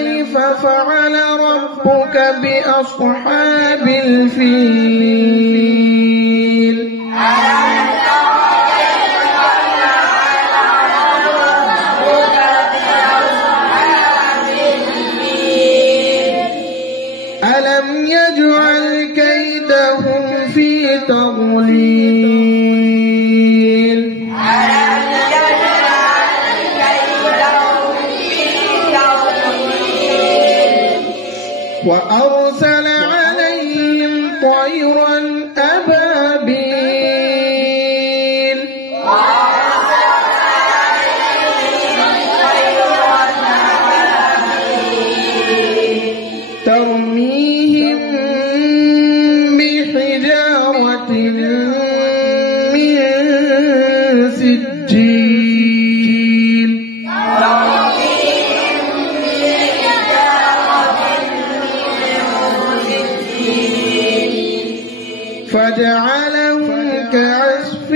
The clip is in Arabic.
كيف فعل ربك بأصحاب الفيل ألم يجعل كيدهم في تضليل وأرسل عليهم طيرا أبابيل ترميهم بحجارة من سجيل فجعلهم كعصف